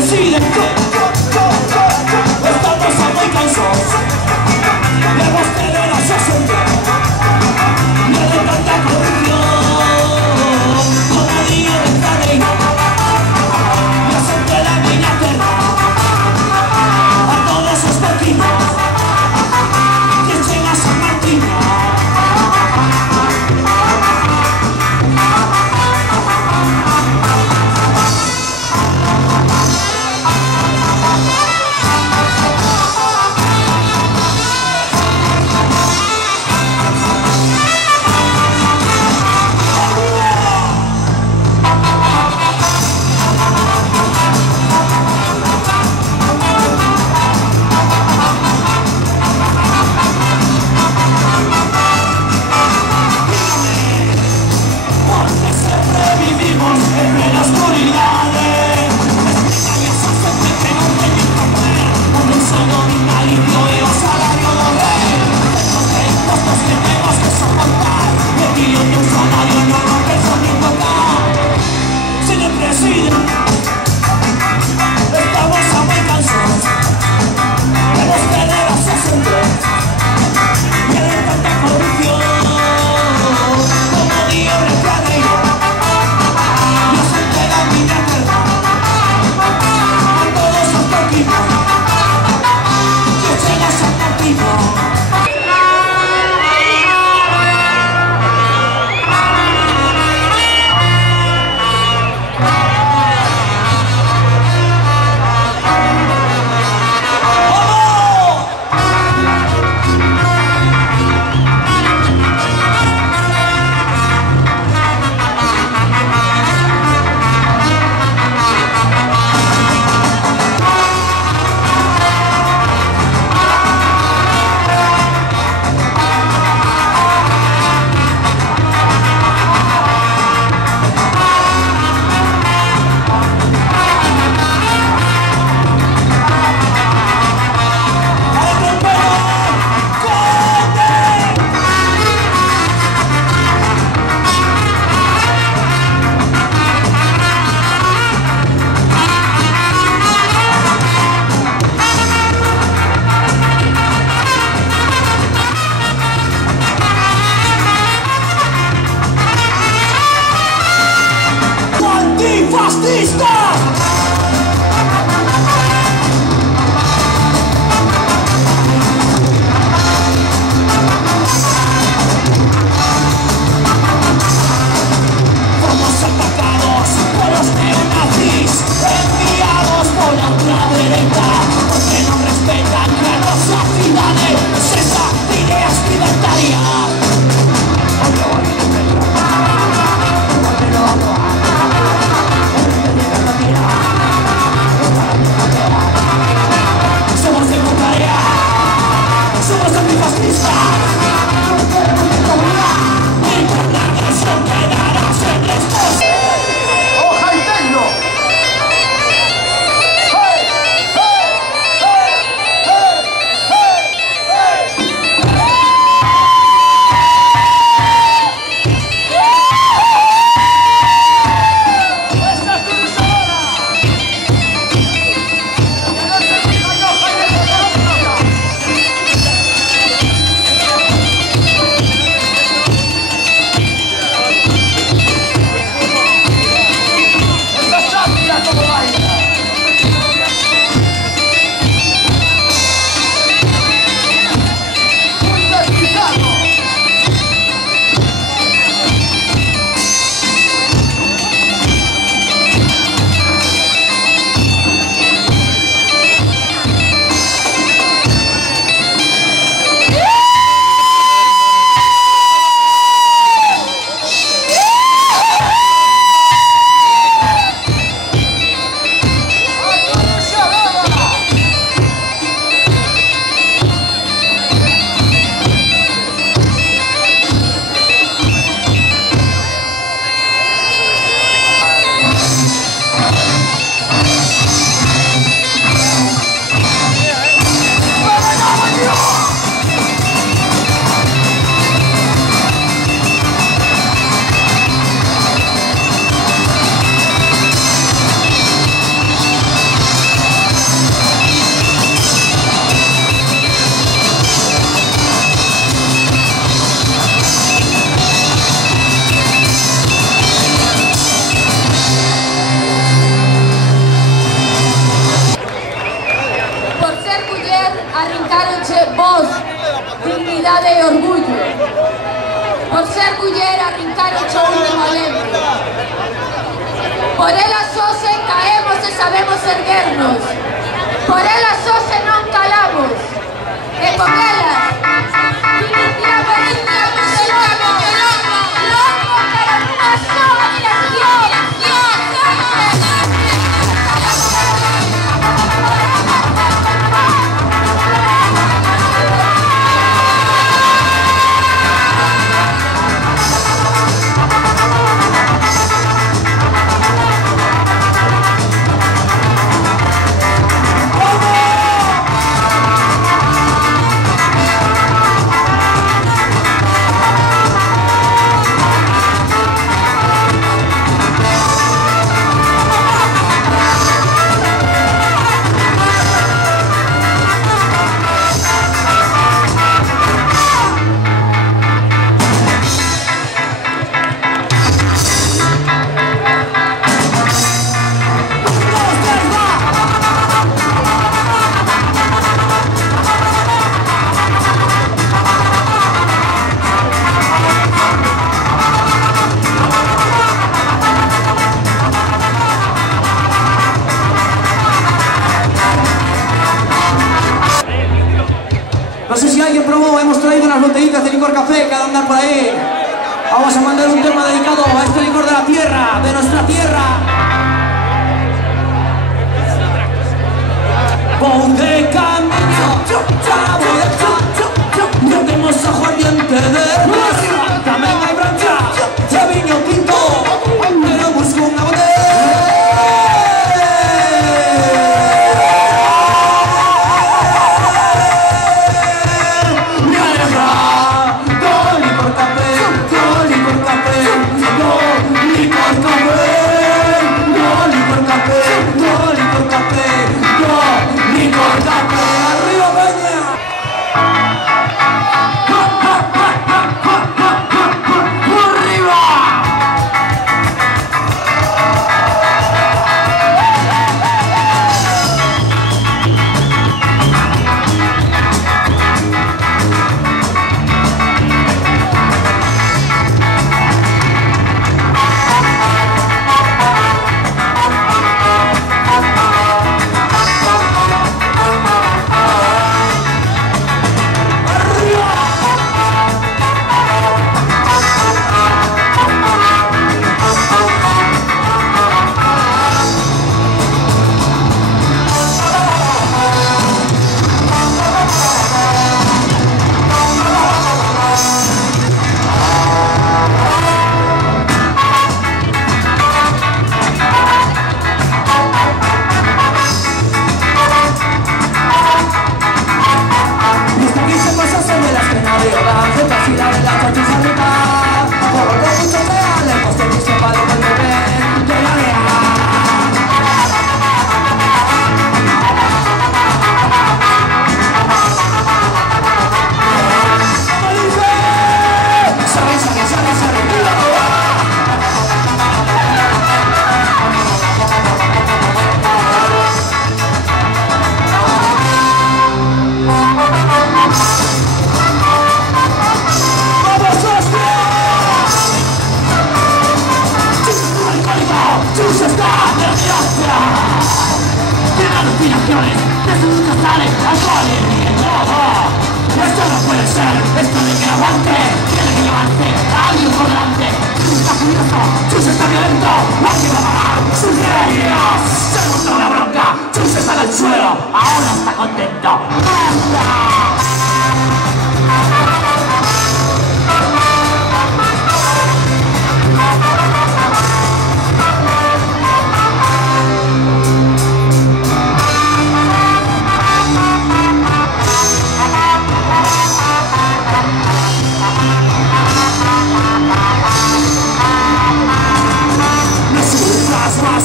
presiden. Estamos muy cansados de usted de la sociedad, de tanta corrupción. Como digo de cadena, me asenté la niña terra a todos esos pequeños que llega a San Martín. felicidade e orgullo. Por ser muller arrincar o chou de valente. Por elas só se caemos e sabemos erguernos. Por elas só se non calamos. E con elas iniciamos el cambio loco para unha sola dirección. No sé si alguien probó, hemos traído unas botellitas de licor café que andan por ahí. Vamos a mandar un tema dedicado a este licor de la tierra, de nuestra tierra. Ponte camino, no tenemos aguardiente de rosa, también hay branca, de viño tinto, pero busco una botella. Esto no puede ser, esto de que aguante, tiene que llevarse a alguien por delante. Chus está furioso, Chus está violento, alguien va a pagar sus heridas. Se montó la bronca, Chus está en el suelo, ahora está contento. ¡Basta!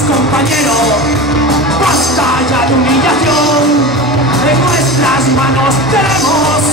Compañero, basta ya de humillación. En nuestras manos tenemos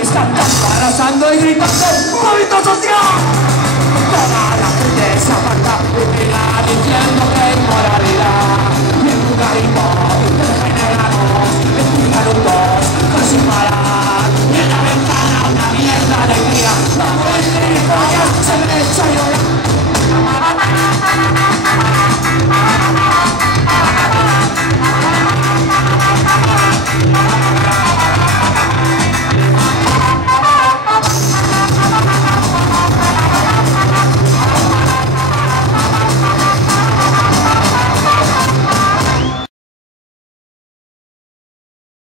Arrasando y gritando, movimiento social. Toda la gente se aparta y mira diciendo que inmoralidad. Y en lugar